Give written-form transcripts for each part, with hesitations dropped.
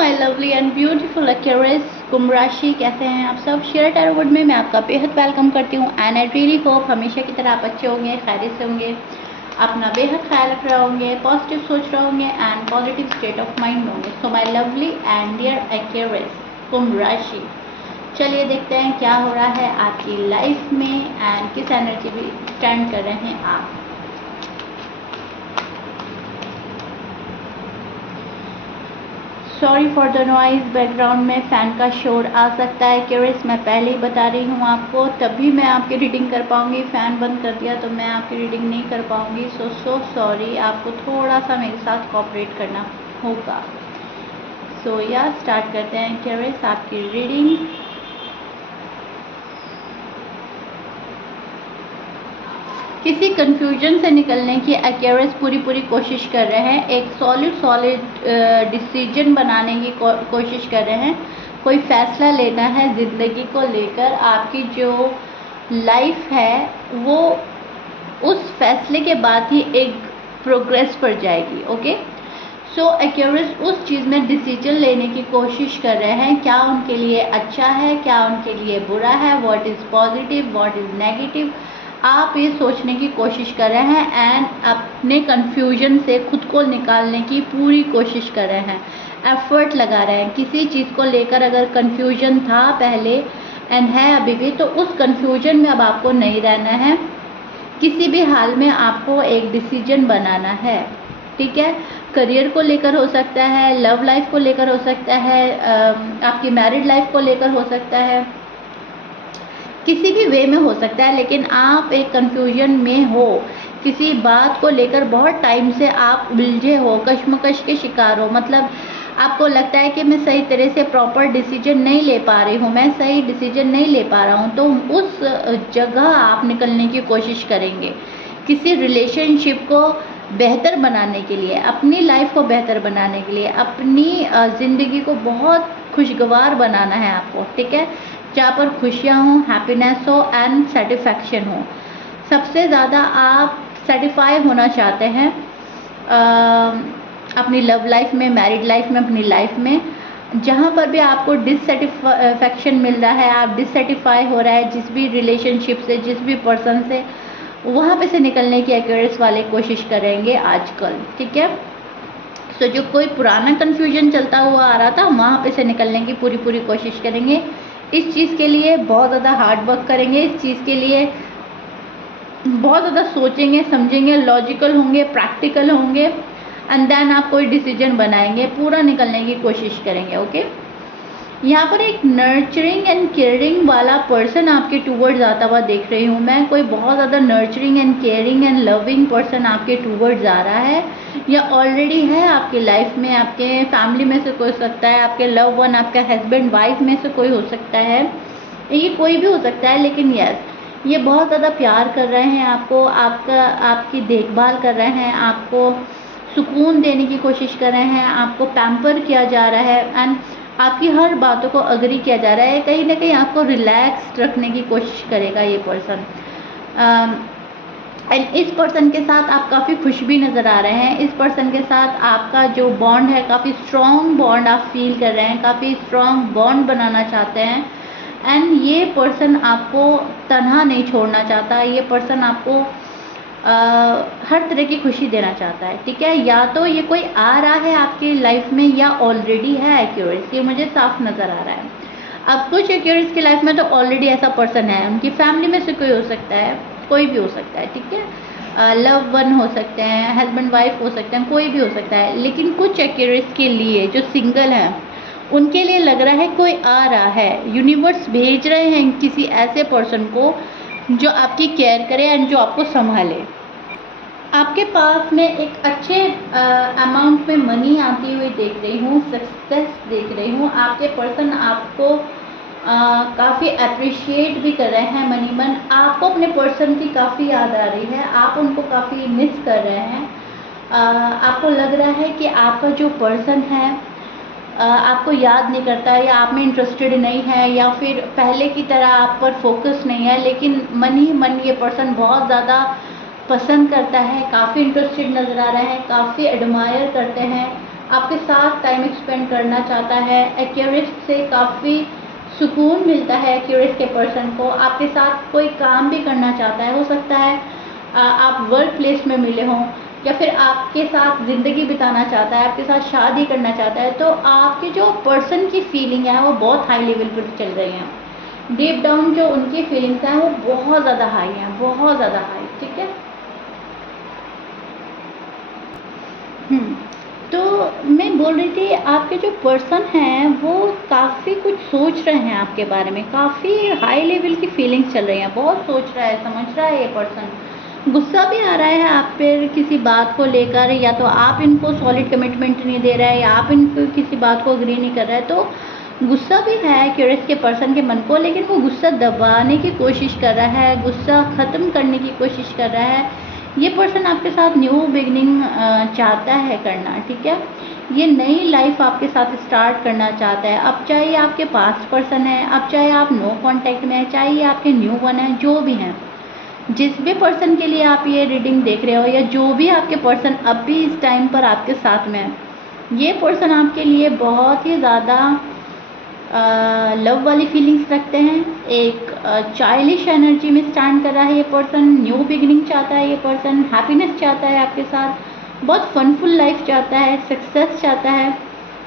My lovely and beautiful Aquarius कुंभ राशि, कैसे हैं आप सब। शेयर टैरो वर्ल्ड में मैं आपका बेहद वेलकम करती हूँ एंड आई रियली होप हमेशा की तरह आप अच्छे होंगे, खैरियत से होंगे, अपना बेहद ख्याल रख रहे होंगे, पॉजिटिव सोच रहे होंगे and positive state of mind होंगे। So my lovely and dear Aquarius कुंभ राशि, चलिए देखते हैं क्या हो रहा है आपकी लाइफ में एंड किस एनर्जी भी स्टैंड कर रहे हैं आप। Sorry for the noise, background में फ़ैन का शोर आ सकता है। क्यूरियस मैं पहले ही बता रही हूँ आपको, तभी मैं आपकी रीडिंग कर पाऊँगी। फ़ैन बंद कर दिया तो मैं आपकी रीडिंग नहीं कर पाऊँगी। सो सॉरी, आपको थोड़ा सा मेरे साथ कोऑपरेट करना होगा। सो या स्टार्ट करते हैं क्यूरियस आपकी रीडिंग। किसी कंफ्यूजन से निकलने की एक्वेरियस पूरी कोशिश कर रहे हैं। एक सॉलिड डिसीजन बनाने की कोशिश कर रहे हैं। कोई फैसला लेना है ज़िंदगी को लेकर। आपकी जो लाइफ है वो उस फैसले के बाद ही एक प्रोग्रेस पर जाएगी। ओके, सो एक्वेरियस उस चीज़ में डिसीजन लेने की कोशिश कर रहे हैं। क्या उनके लिए अच्छा है, क्या उनके लिए बुरा है, what is positive, what is negative, आप ये सोचने की कोशिश कर रहे हैं एंड अपने कन्फ्यूजन से खुद को निकालने की पूरी कोशिश कर रहे हैं, एफर्ट लगा रहे हैं। किसी चीज़ को लेकर अगर कन्फ्यूजन था पहले एंड है अभी भी, तो उस कन्फ्यूजन में अब आपको नहीं रहना है। किसी भी हाल में आपको एक डिसीजन बनाना है, ठीक है। करियर को लेकर हो सकता है, लव लाइफ को लेकर हो सकता है, आपकी मैरिड लाइफ को लेकर हो सकता है, किसी भी वे में हो सकता है। लेकिन आप एक कंफ्यूजन में हो, किसी बात को लेकर बहुत टाइम से आप उलझे हो, कश्मकश के शिकार हो। मतलब आपको लगता है कि मैं सही तरह से प्रॉपर डिसीजन नहीं ले पा रही हूँ, मैं सही डिसीजन नहीं ले पा रहा हूँ, तो उस जगह आप निकलने की कोशिश करेंगे। किसी रिलेशनशिप को बेहतर बनाने के लिए, अपनी लाइफ को बेहतर बनाने के लिए, अपनी ज़िंदगी को बहुत खुशगवार बनाना है आपको, ठीक है। जहाँ पर खुशियाँ हों, हैप्पीनेस हो एंड सेटिस्फैक्शन हो। सबसे ज़्यादा आप सेटिस्फाई होना चाहते हैं अपनी लव लाइफ में, मैरिड लाइफ में, अपनी लाइफ में। जहाँ पर भी आपको डिससेटिस्फैक्शन मिल रहा है, आप डिससेटिस्फाई हो रहा है जिस भी रिलेशनशिप से, जिस भी पर्सन से, वहाँ पे से निकलने की एक्वेरियस वाले कोशिश करेंगे आजकल, ठीक है। तो जो कोई पुराना कन्फ्यूजन चलता हुआ आ रहा था, वहाँ पे से निकलने की पूरी कोशिश करेंगे। इस चीज़ के लिए बहुत ज़्यादा हार्ड वर्क करेंगे, इस चीज़ के लिए बहुत ज़्यादा सोचेंगे, समझेंगे, लॉजिकल होंगे, प्रैक्टिकल होंगे एंड देन आप कोई डिसीजन बनाएंगे, पूरा निकलने की कोशिश करेंगे। ओके, यहाँ पर एक नर्चरिंग एंड केयरिंग वाला पर्सन आपके टूवर्ड्स आता हुआ देख रही हूँ मैं। कोई बहुत ज़्यादा nurturing and caring and loving person आपके टूवर्ड्स आ रहा है, या ऑलरेडी है आपकी लाइफ में। आपके फैमिली में से कोई हो सकता है, आपके लव वन, आपका हस्बैंड वाइफ में से कोई हो सकता है, ये कोई भी हो सकता है। लेकिन यस, ये बहुत ज़्यादा प्यार कर रहे हैं आपको, आपकी देखभाल कर रहे हैं, आपको सुकून देने की कोशिश कर रहे हैं, आपको पैम्पर किया जा रहा है एंड आपकी हर बातों को अग्री किया जा रहा है। कहीं ना कहीं आपको रिलैक्स्ड रखने की कोशिश करेगा ये पर्सन। एंड इस पर्सन के साथ आप काफ़ी खुश भी नज़र आ रहे हैं। इस पर्सन के साथ आपका जो बॉन्ड है, काफ़ी स्ट्रॉन्ग बॉन्ड आप फील कर रहे हैं, काफ़ी स्ट्रॉन्ग बॉन्ड बनाना चाहते हैं। एंड ये पर्सन आपको तन्हा नहीं छोड़ना चाहता, ये पर्सन आपको हर तरह की खुशी देना चाहता है, ठीक है। या तो ये कोई आ रहा है आपकी लाइफ में, या ऑलरेडी है एक्वेरियस, ये मुझे साफ नज़र आ रहा है। अब कुछ एक्वेरियस की लाइफ में तो ऑलरेडी ऐसा पर्सन है, उनकी फैमिली में से कोई हो सकता है, कोई भी हो सकता है, ठीक है। लव वन हो सकते हैं, हस्बैंड वाइफ हो सकते हैं, कोई भी हो सकता है। लेकिन कुछ एक्वेरियस के लिए जो सिंगल हैं, उनके लिए लग रहा है कोई आ रहा है, यूनिवर्स भेज रहे हैं किसी ऐसे पर्सन को जो आपकी केयर करे एंड जो आपको संभाले। आपके पास में एक अच्छे अमाउंट में मनी आती हुई देख रही हूँ, सक्सेस देख रही हूँ। आपके पर्सन आपको काफ़ी अप्रिशिएट भी कर रहे हैं मनी मन। आपको अपने पर्सन की काफ़ी याद आ रही है, आप उनको काफ़ी मिस कर रहे हैं। आपको लग रहा है कि आपका जो पर्सन है आपको याद नहीं करता, या आप में इंटरेस्टेड नहीं है, या फिर पहले की तरह आप पर फोकस नहीं है। लेकिन मन ही मन ये पर्सन बहुत ज़्यादा पसंद करता है, काफ़ी इंटरेस्टेड नज़र आ रहे हैं, काफ़ी एडमायर करते हैं, आपके साथ टाइम स्पेंड करना चाहता है। एक्वेरियस से काफ़ी सुकून मिलता है एक्वेरियस के पर्सन को, आपके साथ कोई काम भी करना चाहता है। हो सकता है आप वर्क प्लेस में मिले हों या फिर आपके साथ ज़िंदगी बिताना चाहता है, आपके साथ शादी करना चाहता है, तो आपके जो पर्सन की फीलिंग है वो बहुत हाई लेवल पर चल रही हैं। डीप डाउन जो उनकी फीलिंग्स हैं वो बहुत ज़्यादा हाई हैं, बहुत ज़्यादा हाई। ठीक है। तो मैं बोल रही थी आपके जो पर्सन हैं वो काफ़ी कुछ सोच रहे हैं आपके बारे में, काफ़ी हाई लेवल की फीलिंग्स चल रही हैं, बहुत सोच रहा है, समझ रहा है ये पर्सन। गुस्सा भी आ रहा है आप पर किसी बात को लेकर, या तो आप इनको सॉलिड कमिटमेंट नहीं दे रहे हैं या आप इनको किसी बात को अग्री नहीं कर रहे हैं। तो गुस्सा भी है क्यूरियस के पर्सन के मन को, लेकिन वो गुस्सा दबाने की कोशिश कर रहा है, गुस्सा ख़त्म करने की कोशिश कर रहा है। ये पर्सन आपके साथ न्यू बिगनिंग चाहता है करना। ठीक है। ये नई लाइफ आपके साथ स्टार्ट करना चाहता है। अब चाहे ये आपके पास्ट पर्सन है, अब चाहे आप नो कांटेक्ट में है, चाहे ये आपके न्यू वन है, जो भी हैं, जिस भी पर्सन के लिए आप ये रीडिंग देख रहे हो या जो भी आपके पर्सन अब भी इस टाइम पर आपके साथ में है, ये पर्सन आपके लिए बहुत ही ज़्यादा लव वाली फीलिंग्स रखते हैं। एक चाइल्डिश एनर्जी में स्टैंड कर रहा है ये पर्सन, न्यू बिगनिंग चाहता है ये पर्सन, हैप्पीनेस चाहता है आपके साथ, बहुत फनफुल लाइफ चाहता है, सक्सेस चाहता है,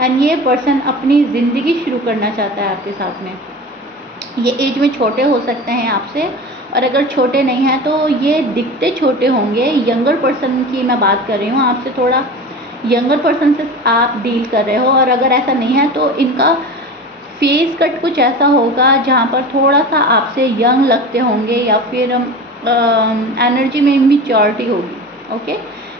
एंड ये पर्सन अपनी ज़िंदगी शुरू करना चाहता है आपके साथ में। ये एज में छोटे हो सकते हैं आपसे, और अगर छोटे नहीं हैं तो ये दिखते छोटे होंगे। यंगर पर्सन की मैं बात कर रही हूँ, आपसे थोड़ा यंगर पर्सन से आप डील कर रहे हो, और अगर ऐसा नहीं है तो इनका फेस कट कुछ ऐसा होगा जहाँ पर थोड़ा सा आपसे यंग लगते होंगे, या फिर एनर्जी में इमेच्योरिटी होगी। ओके।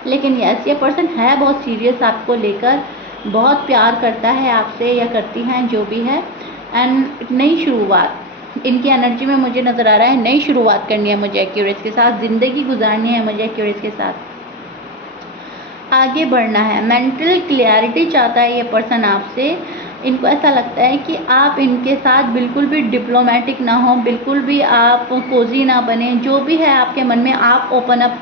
लेकिन यस, ये पर्सन है बहुत सीरियस आपको लेकर, बहुत प्यार करता है आपसे या करती हैं जो भी है, एंड नई शुरुआत इनकी एनर्जी में मुझे नज़र आ रहा है। नई शुरुआत करनी है मुझे एक्वेरियस के साथ, ज़िंदगी गुजारनी है मुझे एक्वेरियस के साथ, आगे बढ़ना है। मेंटल क्लैरिटी चाहता है ये पर्सन आपसे। इनको ऐसा लगता है कि आप इनके साथ बिल्कुल भी डिप्लोमेटिक ना हो, बिल्कुल भी आप कोजी ना बने, जो भी है आपके मन में आप ओपन अप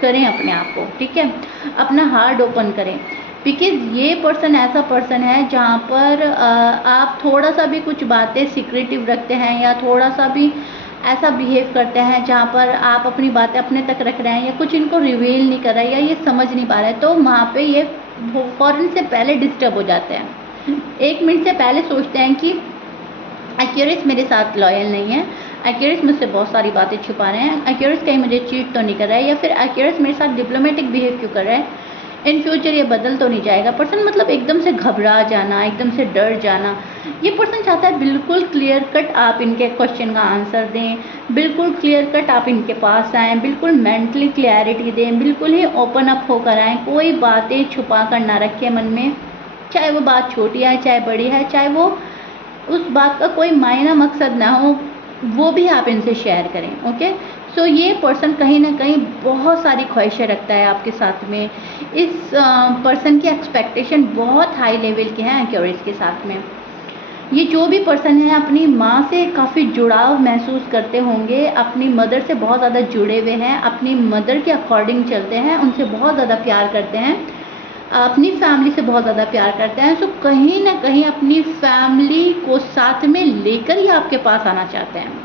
करें अपने आप को। ठीक है। अपना हार्ट ओपन करें, बिकॉज़ ये पर्सन ऐसा पर्सन है जहाँ पर आप थोड़ा सा भी कुछ बातें सीक्रेटिव रखते हैं या थोड़ा सा भी ऐसा बिहेव करते हैं जहाँ पर आप अपनी बातें अपने तक रख रहे हैं, या कुछ इनको रिवील नहीं कर रहे हैं, या ये समझ नहीं पा रहे हैं, तो वहाँ पे ये फ़ौरन से पहले डिस्टर्ब हो जाते हैं। 1 मिनट से पहले सोचते हैं कि एक्वेरियस मेरे साथ लॉयल नहीं है, एक्वेरियस मुझसे बहुत सारी बातें छुपा रहे हैं, एक्वेरियस कहीं मुझे चीट तो नहीं कर रहा है, या फिर एक्वेरियस मेरे साथ डिप्लोमेटिक बिहेव क्यों कर रहा है, इन फ्यूचर ये बदल तो नहीं जाएगा। पर्सन मतलब एकदम से घबरा जाना, एकदम से डर जाना। ये पर्सन चाहता है बिल्कुल क्लियर कट आप इनके क्वेश्चन का आंसर दें, बिल्कुल क्लियर कट आप इनके पास आएँ, बिल्कुल मेंटली क्लैरिटी दें, बिल्कुल ही ओपन अप होकर आएँ, कोई बातें छुपा कर ना रखें मन में, चाहे वो बात छोटी है चाहे बड़ी है, चाहे वो उस बात का कोई मायना मकसद ना हो, वो भी आप इनसे शेयर करें। ओके। सो ये पर्सन कहीं ना कहीं बहुत सारी ख्वाहिशें रखता है आपके साथ में। इस पर्सन की एक्सपेक्टेशन बहुत हाई लेवल के हैं एक्वेरियस के साथ में। ये जो भी पर्सन है अपनी माँ से काफ़ी जुड़ाव महसूस करते होंगे, अपनी मदर से बहुत ज़्यादा जुड़े हुए हैं, अपनी मदर के अकॉर्डिंग चलते हैं, उनसे बहुत ज़्यादा प्यार करते हैं, अपनी फैमिली से बहुत ज़्यादा प्यार करते हैं। सो कहीं ना कहीं अपनी फैमिली को साथ में लेकर ही आपके पास आना चाहते हैं।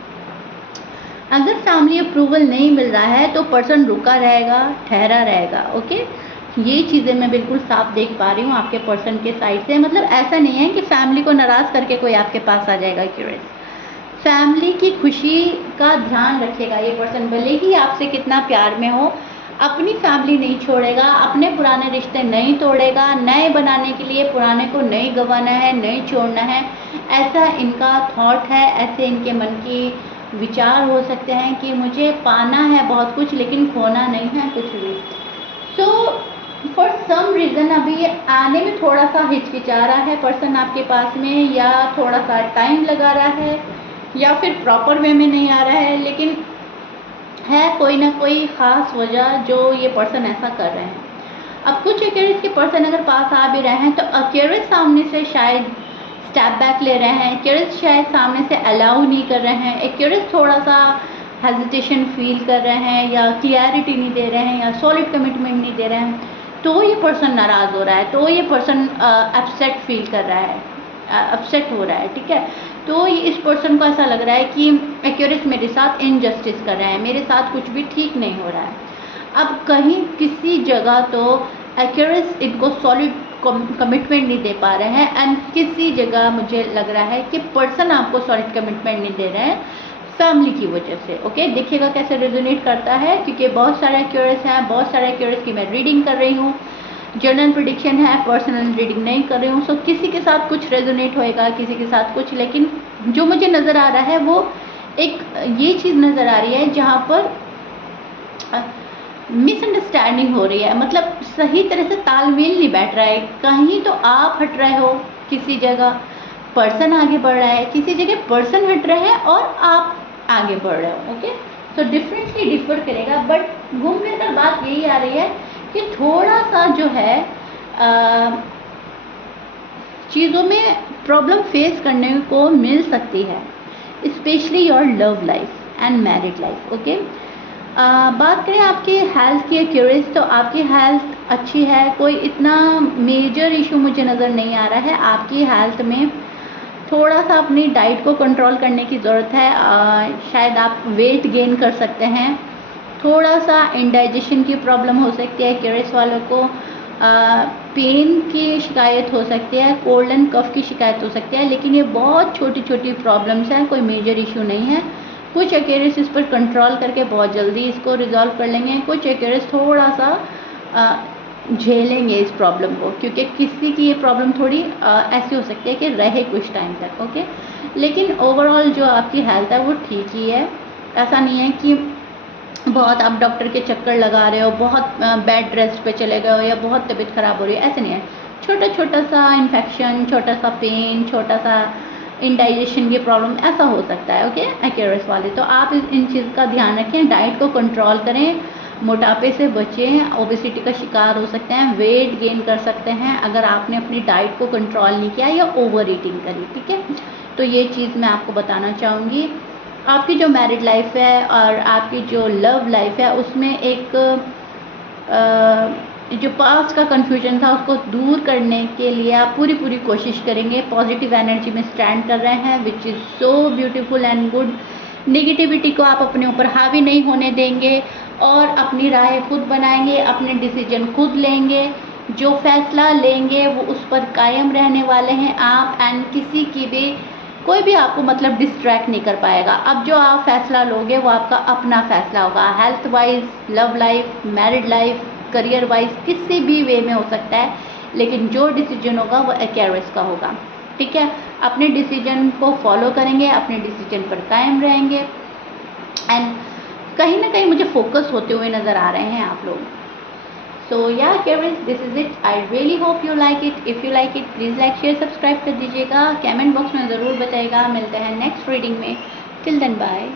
अगर फैमिली अप्रूवल नहीं मिल रहा है तो पर्सन रुका रहेगा, ठहरा रहेगा। ओके। ये चीज़ें मैं बिल्कुल साफ देख पा रही हूँ आपके पर्सन के साइड से। मतलब ऐसा नहीं है कि फैमिली को नाराज़ करके कोई आपके पास आ जाएगा क्यूरियस। फैमिली की खुशी का ध्यान रखेगा ये पर्सन, भले ही आपसे कितना प्यार में हो, अपनी फैमिली नहीं छोड़ेगा, अपने पुराने रिश्ते नहीं तोड़ेगा, नए बनाने के लिए पुराने को नहीं गंवाना है, नहीं छोड़ना है, ऐसा इनका थॉट है, ऐसे इनके मन की विचार हो सकते हैं कि मुझे पाना है बहुत कुछ लेकिन खोना नहीं है कुछ भी। सो फॉर सम रीज़न अभी ये आने में थोड़ा सा हिचकिचा रहा है पर्सन आपके पास में, या थोड़ा सा टाइम लगा रहा है, या फिर प्रॉपर वे में नहीं आ रहा है, लेकिन है कोई ना कोई ख़ास वजह जो ये पर्सन ऐसा कर रहे हैं। अब कुछ एक्वेरियस के पर्सन अगर पास आ भी रहे हैं तो एक्वेरियस सामने से शायद स्टेप बैक ले रहे हैं, एक्वेरियस शायद सामने से अलाउ नहीं कर रहे हैं, एक्वेरियस थोड़ा सा हेजिटेशन फील कर रहे हैं, या क्लियरिटी नहीं दे रहे हैं, या सॉलिड कमिटमेंट नहीं दे रहे हैं। तो ये पर्सन नाराज़ हो रहा है, तो ये पर्सन अपसेट फील कर रहा है, अपसेट हो रहा है, ठीक है। तो ये इस पर्सन को ऐसा लग रहा है कि एक्यूरेस मेरे साथ इनजस्टिस कर रहा है, मेरे साथ कुछ भी ठीक नहीं हो रहा है। अब कहीं किसी जगह तो एक्यूरेस इनको सॉलिड कमिटमेंट नहीं दे पा रहे हैं, एंड किसी जगह मुझे लग रहा है कि पर्सन आपको सॉलिड कमिटमेंट नहीं दे रहे हैं फैमिली की वजह से। ओके, देखिएगा कैसे रेजोनेट करता है, क्योंकि बहुत सारे एक्यूरेस हैं, बहुत सारे एक्यूरेस की मैं रीडिंग कर रही हूँ, जनरल प्रेडिक्शन है, पर्सनल रीडिंग नहीं कर रही हूँ। सो किसी के साथ कुछ रेजोनेट होएगा, किसी के साथ कुछ, लेकिन जो मुझे नज़र आ रहा है वो एक ये चीज़ नज़र आ रही है जहाँ पर मिसअंडरस्टैंडिंग हो रही है, मतलब सही तरह से तालमेल नहीं बैठ रहा है। कहीं तो आप हट रहे हो, किसी जगह पर्सन आगे बढ़ रहा है, किसी जगह पर्सन हट रहे हैं और आप आगे बढ़ रहे हो। ओके, सो डिफरेंटली डिफर करेगा, बट घूम फिर कर बात यही आ रही है कि थोड़ा सा जो है चीज़ों में प्रॉब्लम फेस करने को मिल सकती है, specially your love life and married life. Okay, बात करें आपकी हेल्थ की एक्यूरेस, तो आपकी हेल्थ अच्छी है, कोई इतना मेजर इशू मुझे नज़र नहीं आ रहा है। आपकी हेल्थ में थोड़ा सा अपनी डाइट को कंट्रोल करने की ज़रूरत है, शायद आप वेट गेन कर सकते हैं, थोड़ा सा इंडाइजेशन की प्रॉब्लम हो सकती है एक्यूरेस वालों को, पेन की शिकायत हो सकती है, कोल्ड एंड कफ की शिकायत हो सकती है, लेकिन ये बहुत छोटी छोटी प्रॉब्लम्स हैं, कोई मेजर इशू नहीं है। कुछ एक्यूरेस इस पर कंट्रोल करके बहुत जल्दी इसको रिजॉल्व कर लेंगे, कुछ एक्यूरेस थोड़ा सा झेलेंगे इस प्रॉब्लम को, क्योंकि किसी की ये प्रॉब्लम थोड़ी ऐसी हो सकती है कि रहे कुछ टाइम तक। ओके, लेकिन ओवरऑल जो आपकी हेल्थ है वो ठीक ही है। ऐसा नहीं है कि बहुत आप डॉक्टर के चक्कर लगा रहे हो, बहुत बेड रेस्ट पे चले गए हो, या बहुत तबीयत ख़राब हो रही है, ऐसे नहीं है। छोटा छोटा सा इन्फेक्शन, छोटा सा पेन, छोटा सा इंडाइजेशन की प्रॉब्लम ऐसा हो सकता है। ओके, एक्यूरेस वाले, तो आप इन चीज़ का ध्यान रखें, डाइट को कंट्रोल करें, मोटापे से बचें, ओबेसिटी का शिकार हो सकते हैं, वेट गेन कर सकते हैं अगर आपने अपनी डाइट को कंट्रोल नहीं किया या ओवर ईटिंग करी। ठीक है, तो ये चीज़ मैं आपको बताना चाहूँगी। आपकी जो मैरिड लाइफ है और आपकी जो लव लाइफ है उसमें एक जो पास्ट का कन्फ्यूजन था उसको दूर करने के लिए आप पूरी कोशिश करेंगे, पॉजिटिव एनर्जी में स्टैंड कर रहे हैं, which is so beautiful and good. Negativity को आप अपने ऊपर हावी नहीं होने देंगे और अपनी राय खुद बनाएंगे, अपने डिसीजन खुद लेंगे, जो फैसला लेंगे वो उस पर कायम रहने वाले हैं आप, एंड किसी की भी कोई भी आपको मतलब डिस्ट्रैक्ट नहीं कर पाएगा। अब जो आप फैसला लोगे वो आपका अपना फैसला होगा, health wise, love life, married life, career wise, किसी भी वे में हो सकता है, लेकिन जो डिसीजन होगा वो एक्यूरेस का होगा। ठीक है, अपने डिसीजन को फॉलो करेंगे, अपने डिसीजन पर कायम रहेंगे, एंड कहीं ना कहीं मुझे फोकस होते हुए नज़र आ रहे हैं आप लोग। सो या Accuris, this is it. I really hope you like it. If you like it please like share subscribe कर दीजिएगा, कमेंट बॉक्स में ज़रूर बताइएगा। मिलते हैं नेक्स्ट रीडिंग में, टिल देन बाय।